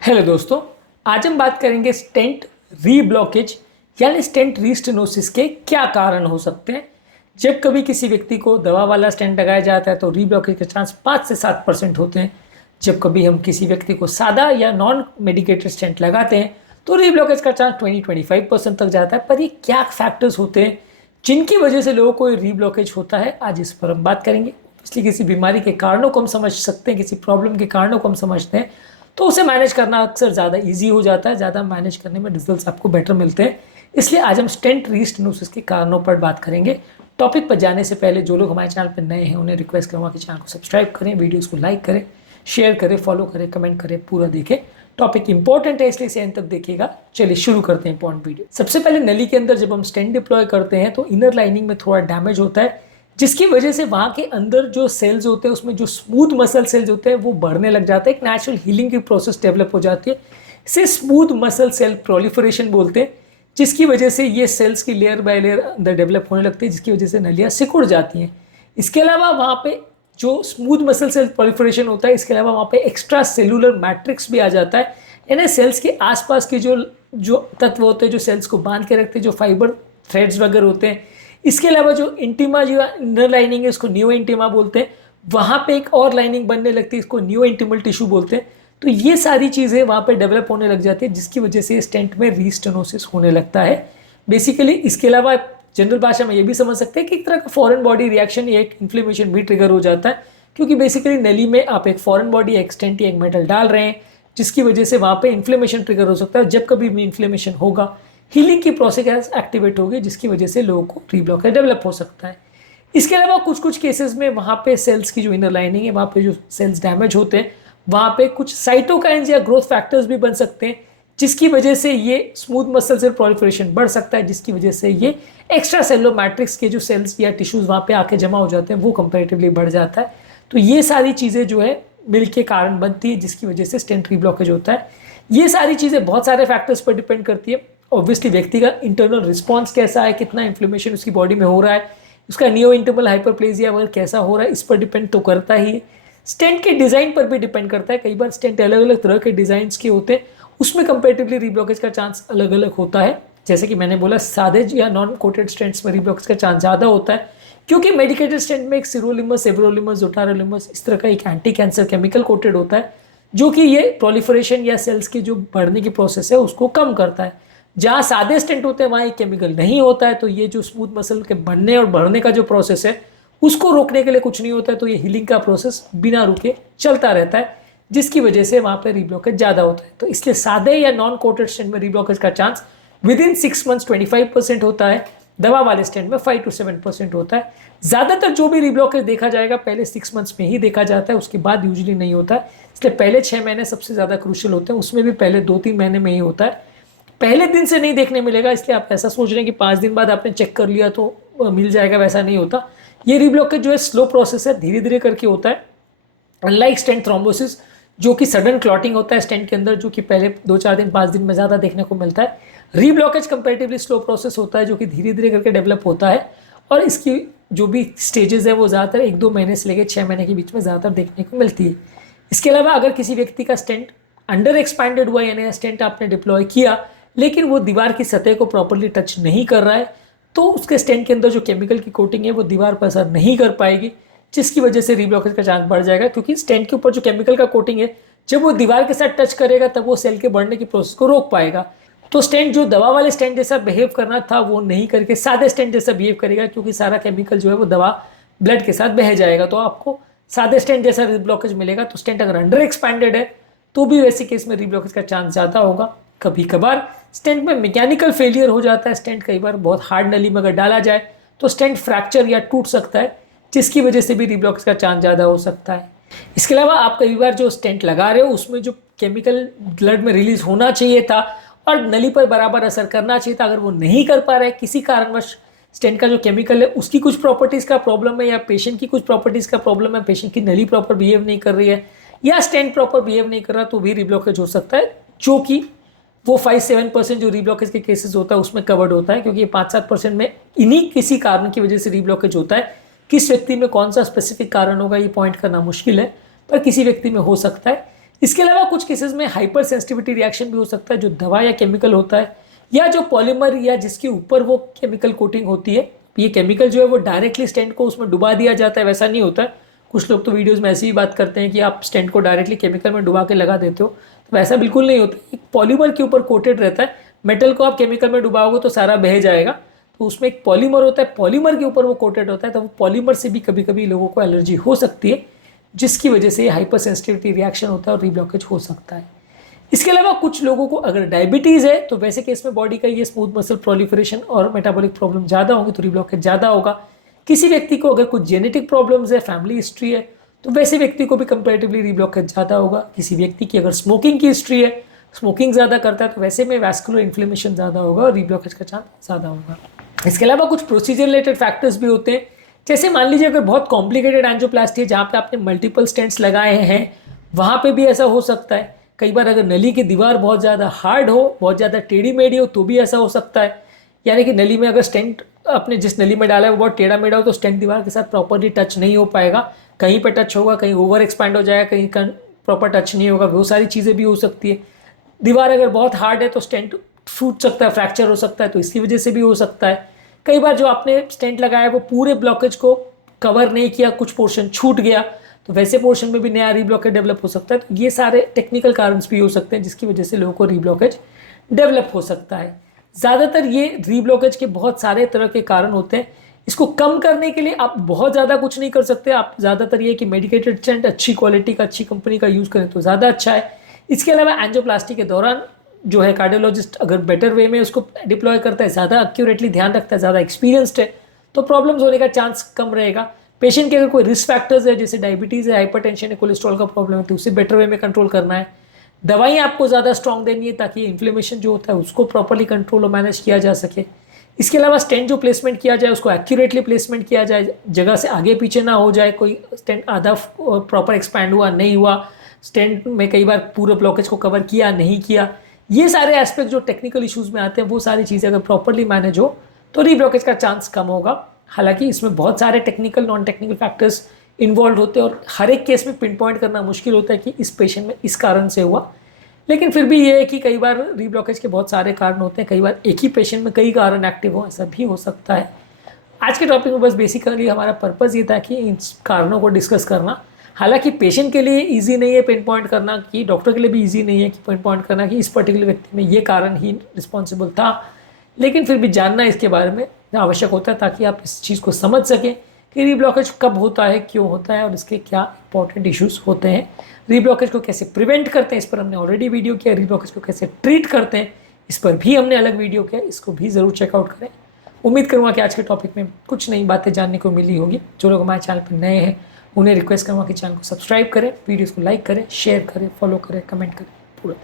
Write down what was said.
Hello दोस्तों, आज हम बात करेंगे स्टेंट रीब्लॉकेज यानी स्टेंट रीस्टेनोसिस के क्या कारण हो सकते हैं। जब कभी किसी व्यक्ति को दवा वाला स्टेंट लगाया जाता है तो रीब्लॉकेज के चांस 5 से 7% होते हैं। जब कभी हम किसी व्यक्ति को सादा या नॉन मेडिकेटेड स्टेंट लगाते हैं तो रीब्लॉकेज का चांस 20-25% तक जाता है। पर ये क्या फैक्टर्स होते हैं जिनकी वजह से लोगों को रीब्लॉकेज होता है, आज इस पर हम बात करेंगे। इसलिए किसी बीमारी के कारणों को हम समझ सकते हैं, किसी प्रॉब्लम के कारणों को हम समझते हैं तो उसे मैनेज करना अक्सर ज़्यादा इजी हो जाता है, ज़्यादा मैनेज करने में रिजल्ट्स आपको बेटर मिलते हैं। इसलिए आज हम स्टेंट रीस्टेनोसिस के कारणों पर बात करेंगे। टॉपिक पर जाने से पहले जो लोग हमारे चैनल पर नए हैं उन्हें रिक्वेस्ट करूँगा कि चैनल को सब्सक्राइब करें, वीडियोज़ को लाइक करें, शेयर करें, फॉलो करें, कमेंट करें, पूरा देखें। टॉपिक इंपॉर्टेंट है इसलिए इसे एंड तक देखिएगा। चलिए शुरू करते हैं इंपॉर्टेंट वीडियो। सबसे पहले नली के अंदर जब हम स्टेंट डिप्लॉय करते हैं तो इनर लाइनिंग में थोड़ा डैमेज होता है, जिसकी वजह से वहाँ के अंदर जो सेल्स होते हैं उसमें जो स्मूथ मसल सेल्स होते हैं वो बढ़ने लग जाते हैं। एक नेचुरल हीलिंग की प्रोसेस डेवलप हो जाती है, इसे स्मूथ मसल सेल प्रोलिफरेशन बोलते हैं, जिसकी वजह से ये सेल्स की लेयर बाय लेयर अंदर डेवलप होने लगती है, जिसकी वजह से नलियाँ सिकुड़ जाती हैं। इसके अलावा वहाँ पे जो स्मूथ मसल सेल प्रोलिफरेशन होता है, इसके अलावा वहाँ पे एक्स्ट्रा सेलुलर मैट्रिक्स भी आ जाता है, यानी सेल्स के आसपास के जो तत्व होते हैं जो सेल्स को बांध के रखते हैं, जो फाइबर थ्रेड्स वगैरह होते हैं। इसके अलावा जो इंटीमा जो इनर लाइनिंग है उसको न्यू इंटीमा बोलते हैं, वहाँ पे एक और लाइनिंग बनने लगती है, इसको न्यू इंटीमल टिश्यू बोलते हैं। तो ये सारी चीज़ें वहाँ पे डेवलप होने लग जाती है, जिसकी वजह से स्टेंट में रीस्टेनोसिस होने लगता है बेसिकली। इसके अलावा जनरल भाषा में ये भी समझ सकते हैं कि एक तरह का फॉरेन बॉडी रिएक्शन या एक इन्फ्लेमेशन भी ट्रिगर हो जाता है, क्योंकि बेसिकली नली में आप एक फॉरेन बॉडी एक स्टेंट या एक मेटल डाल रहे हैं, जिसकी वजह से वहाँ पे इन्फ्लेमेशन ट्रिगर हो सकता है। जब कभी भी इन्फ्लेमेशन होगा, हीलिंग की प्रोसेस एक्टिवेट होगी, जिसकी वजह से लोगों को रीब्लॉकेज डेवलप हो सकता है। इसके अलावा कुछ केसेस में वहाँ पे सेल्स की जो इनर लाइनिंग है, वहाँ पे जो सेल्स डैमेज होते हैं, वहाँ पे कुछ साइटोकाइंस या ग्रोथ फैक्टर्स भी बन सकते हैं, जिसकी वजह से ये स्मूथ मसल सेल प्रोलिफरेशन बढ़ सकता है, जिसकी वजह से ये एक्स्ट्रा सेलुलर मैट्रिक्स के जो सेल्स या टिश्यूज वहाँ पे आके जमा हो जाते हैं वो कंपेरेटिवली बढ़ जाता है। तो ये सारी चीज़ें जो है मिल के कारण बनती है, जिसकी वजह से स्टेंट रीब्लॉकेज होता है। ये सारी चीज़ें बहुत सारे फैक्टर्स पर डिपेंड करती है। ऑब्वियसली व्यक्ति का इंटरनल रिस्पॉन्स कैसा है, कितना इन्फ्लेमेशन उसकी बॉडी में हो रहा है, उसका नियो इंटरवल हाइपरप्लेजिया वगैरह कैसा हो रहा है, इस पर डिपेंड तो करता ही है। स्टेंट के डिज़ाइन पर भी डिपेंड करता है। कई बार स्टेंट अलग अलग तरह के डिज़ाइंस के होते हैं, उसमें कंपेरेटिवली रीब्लॉकेज का चांस अलग अलग होता है। जैसे कि मैंने बोला, सादे या नॉन कोटेड स्टेंट्स में रीब्लॉकेज का चांस ज़्यादा होता है, क्योंकि मेडिकेटेड स्टेंट में एक सिरोलिमस, एवरोलिमस, जोटारोलिमस इस तरह का एक एंटी कैंसर केमिकल कोटेड होता है, जो कि ये प्रोलिफरेशन या सेल्स की जो बढ़ने की प्रोसेस है उसको कम करता है। जहाँ सादे स्टेंट होते हैं वहाँ ये केमिकल नहीं होता है, तो ये जो स्मूथ मसल के बनने और बढ़ने का जो प्रोसेस है उसको रोकने के लिए कुछ नहीं होता है, तो ये हीलिंग का प्रोसेस बिना रुके चलता रहता है, जिसकी वजह से वहाँ पे रीब्लॉकेज ज़्यादा होता है। तो इसलिए सादे या नॉन कोटेड स्टेंट में रीब्लॉकेज का चांस विद इन 6 मंथ्स 25% होता है, दवा वाले स्टेंट में 5 to 7% होता है। ज़्यादातर जो भी रीब्लॉकेज देखा जाएगा पहले 6 मंथ्स में ही देखा जाता है, उसके बाद यूजुअली नहीं होता है। इसलिए पहले 6 महीने सबसे ज़्यादा क्रूशियल होते हैं, उसमें भी पहले 2-3 महीने में ही होता है। पहले दिन से नहीं देखने मिलेगा, इसलिए आप ऐसा सोच रहे हैं कि 5 दिन बाद आपने चेक कर लिया तो मिल जाएगा, वैसा नहीं होता। ये रीब्लॉकेज जो है स्लो प्रोसेस है, धीरे धीरे करके होता है। अनलाइक स्टेंट थ्रोम्बोसिस जो कि सडन क्लॉटिंग होता है स्टेंट के अंदर, जो कि पहले 2-4 दिन 5 दिन में ज़्यादा देखने को मिलता है। रीब्लॉकेज कंपेरेटिवली स्लो प्रोसेस होता है, जो कि धीरे धीरे करके डेवलप होता है, और इसकी जो भी स्टेजेस है वो ज़्यादातर 1-2 महीने से लेकर 6 महीने के बीच में ज़्यादातर देखने को मिलती है। इसके अलावा अगर किसी व्यक्ति का स्टेंट अंडर एक्सपैंडेड हुआ, यानी स्टेंट आपने डिप्लॉय किया लेकिन वो दीवार की सतह को प्रॉपर्ली टच नहीं कर रहा है, तो उसके स्टेंट के अंदर जो केमिकल की कोटिंग है वो दीवार पर असर नहीं कर पाएगी, जिसकी वजह से रीब्लॉकेज का चांस बढ़ जाएगा। क्योंकि स्टेंट के ऊपर जो केमिकल का कोटिंग है जब वो दीवार के साथ टच करेगा तब वो सेल के बढ़ने की प्रोसेस को रोक पाएगा। तो स्टेंट जो दवा वाले स्टेंट जैसा बिहेव करना था वो नहीं करके सादे स्टेंट जैसा बिहेव करेगा, क्योंकि सारा केमिकल जो है वो दवा ब्लड के साथ बह जाएगा, तो आपको सादे स्टेंट जैसा रीब्लॉकेज मिलेगा। तो स्टेंट अगर अंडर एक्सपैंडेड है तो भी वैसे केस में रीब्लॉकेज का चांस ज़्यादा होगा। कभी कभार स्टेंट में मैकेनिकल फेलियर हो जाता है, स्टेंट कई बार बहुत हार्ड नली में अगर डाला जाए तो स्टेंट फ्रैक्चर या टूट सकता है, जिसकी वजह से भी रीब्लॉकेज का चांस ज़्यादा हो सकता है। इसके अलावा आप कई बार जो स्टेंट लगा रहे हो उसमें जो केमिकल ब्लड में रिलीज होना चाहिए था और नली पर बराबर असर करना चाहिए था, अगर वो नहीं कर पा रहा है किसी कारणवश, स्टेंट का जो केमिकल है उसकी कुछ प्रॉपर्टीज़ का प्रॉब्लम है या पेशेंट की कुछ प्रॉपर्टीज़ का प्रॉब्लम है, पेशेंट की नली प्रॉपर बिहेव नहीं कर रही है या स्टेंट प्रॉपर बिहेव नहीं कर रहा, तो भी रीब्लॉकेज हो सकता है, जो कि वो 5-7% जो रीब्लॉकेज के केसेस होता है उसमें कवर्ड होता है। क्योंकि ये 5-7% में इन्हीं किसी कारण की वजह से रीब्लॉकेज होता है। किस व्यक्ति में कौन सा स्पेसिफिक कारण होगा ये पॉइंट करना मुश्किल है, पर किसी व्यक्ति में हो सकता है, इसके अलावा कुछ केसेस में हाइपर सेंसिटिविटी रिएक्शन भी हो सकता है, जो दवा या केमिकल होता है या जो पॉलीमर या जिसके ऊपर वो केमिकल कोटिंग होती है। ये केमिकल जो है वो डायरेक्टली स्टेंट को उसमें डुबा दिया जाता है, वैसा नहीं होता है। कुछ लोग तो वीडियोस में ऐसी भी बात करते हैं कि आप स्टेंट को डायरेक्टली केमिकल में डुबा के लगा देते हो, तो वैसा बिल्कुल नहीं होता। एक पॉलीमर के ऊपर कोटेड रहता है। मेटल को आप केमिकल में डुबाओगे तो सारा बह जाएगा, तो उसमें एक पॉलीमर होता है, पॉलीमर के ऊपर वो कोटेड होता है, तो वो पॉलीमर से भी कभी कभी लोगों को एलर्जी हो सकती है, जिसकी वजह से हाइपर सेंसिटिविटी रिएक्शन होता है और रीब्लॉकेज हो सकता है। इसके अलावा कुछ लोगों को अगर डायबिटीज़ है तो वैसे केस में बॉडी का ये स्मूथ मसल प्रोलिफरेशन और मेटाबॉलिक प्रॉब्लम ज़्यादा होंगी, तो रीब्लॉकेज ज़्यादा होगा। किसी व्यक्ति को अगर कुछ जेनेटिक प्रॉब्लम्स है, फैमिली हिस्ट्री है, तो वैसे व्यक्ति को भी कंपैरेटिवली रीब्लॉकेज ज़्यादा होगा। किसी व्यक्ति की अगर स्मोकिंग की हिस्ट्री है, स्मोकिंग ज़्यादा करता है, तो वैसे में वैस्कुलर इन्फ्लेमेशन ज़्यादा होगा और रीब्लॉकेज का चांस ज़्यादा होगा। इसके अलावा कुछ प्रोसीजर रिलेटेड फैक्टर्स भी होते हैं, जैसे मान लीजिए अगर बहुत कॉम्प्लिकेटेड एंजियोप्लास्टी है जहाँ पे आपने मल्टीपल स्टेंट्स लगाए हैं, वहाँ पे भी ऐसा हो सकता है। कई बार अगर नली की दीवार बहुत ज़्यादा हार्ड हो, बहुत ज़्यादा टेढ़ी मेढ़ी हो, तो भी ऐसा हो सकता है। यानी कि नली में अगर स्टेंट आपने जिस नली में डाला है वो बहुत टेढ़ा मेढ़ा हो, तो स्टेंट दीवार के साथ प्रॉपरली टच नहीं हो पाएगा, कहीं पर टच होगा, कहीं ओवर एक्सपैंड हो जाएगा, कहीं प्रॉपर टच नहीं होगा, वो सारी चीज़ें भी हो सकती है। दीवार अगर बहुत हार्ड है तो स्टेंट फूट सकता है, फ्रैक्चर हो सकता है, तो इसकी वजह से भी हो सकता है। कई बार जो आपने स्टेंट लगाया है वो पूरे ब्लॉकेज को कवर नहीं किया, कुछ पोर्शन छूट गया, तो वैसे पोर्शन में भी नया रीब्लॉकेज डेवलप हो सकता है। तो ये सारे टेक्निकल कारण भी हो सकते हैं जिसकी वजह से लोगों को रीब्लॉकेज डेवलप हो सकता है। ज़्यादातर ये रीब्लॉकेज के बहुत सारे तरह के कारण होते हैं। इसको कम करने के लिए आप बहुत ज़्यादा कुछ नहीं कर सकते। आप ज़्यादातर ये कि मेडिकेटेड स्टेंट अच्छी क्वालिटी का, अच्छी कंपनी का यूज़ करें तो ज़्यादा अच्छा है। इसके अलावा एंजियोप्लास्टी के दौरान जो है कार्डियोलॉजिस्ट अगर बेटर वे में उसको डिप्लॉय करता है, ज़्यादा एक्यूरेटली ध्यान रखता है, ज़्यादा एक्सपीरियंस्ड है, तो प्रॉब्लम्स होने का चांस कम रहेगा। पेशेंट के अगर कोई रिस्क फैक्टर्स है, जैसे डायबिटीज़ है, हाइपरटेंशन है, कोलेस्ट्रॉल का प्रॉब्लम है, तो उसे बेटर वे में कंट्रोल करना है। दवाइयाँ आपको ज़्यादा स्ट्रॉन्ग देनी है ताकि इन्फ्लेमेशन जो होता है उसको प्रॉपरली कंट्रोल और मैनेज किया जा सके। इसके अलावा स्टेंट जो प्लेसमेंट किया जाए उसको एक्यूरेटली प्लेसमेंट किया जाए, जगह से आगे पीछे ना हो जाए, कोई स्टेंट आधा प्रॉपर एक्सपैंड हुआ नहीं हुआ, स्टेंट में कई बार पूरे ब्लॉकेज को कवर किया नहीं किया, ये सारे एस्पेक्ट जो टेक्निकल इश्यूज़ में आते हैं, वो सारी चीज़ें अगर प्रॉपरली मैनेज हो तो रीब्लॉकेज का चांस कम होगा। हालांकि इसमें बहुत सारे technical non technical factors involve होते हैं और हर एक केस में पिन पॉइंट करना मुश्किल होता है कि इस पेशेंट में इस कारण से हुआ। लेकिन फिर भी ये है कि कई बार रीब्लॉकेज के बहुत सारे कारण होते हैं, कई बार एक ही पेशेंट में कई कारण एक्टिव हो, ऐसा भी हो सकता है। आज के टॉपिक में बस बेसिकली हमारा पर्पज़ ये था कि इन कारणों को डिस्कस करना। हालांकि पेशेंट के लिए ईजी नहीं है पिन पॉइंट करना, कि डॉक्टर के लिए भी ईजी नहीं है कि पिन पॉइंट करना कि इस पर्टिकुलर व्यक्ति में ये कारण ही रिस्पॉन्सिबल था, लेकिन फिर भी जानना इसके बारे में आवश्यक होता है ताकि आप इस चीज़ को समझ सकें कि रीब्लॉकेज कब होता है, क्यों होता है और इसके क्या इंपॉर्टेंट इश्यूज होते हैं। रीब्लॉकेज को कैसे प्रिवेंट करते हैं इस पर हमने ऑलरेडी वीडियो किया, रीब्लॉकेज को कैसे ट्रीट करते हैं इस पर भी हमने अलग वीडियो किया, इसको भी ज़रूर चेकआउट करें। उम्मीद करूँगा कि आज के टॉपिक में कुछ नई बातें जानने को मिली होगी। जो लोग हमारे चैनल पर नए हैं उन्हें रिक्वेस्ट करूँगा कि चैनल को सब्सक्राइब करें, वीडियोज़ को लाइक करें, शेयर करें, फॉलो करें, कमेंट करें, पूरा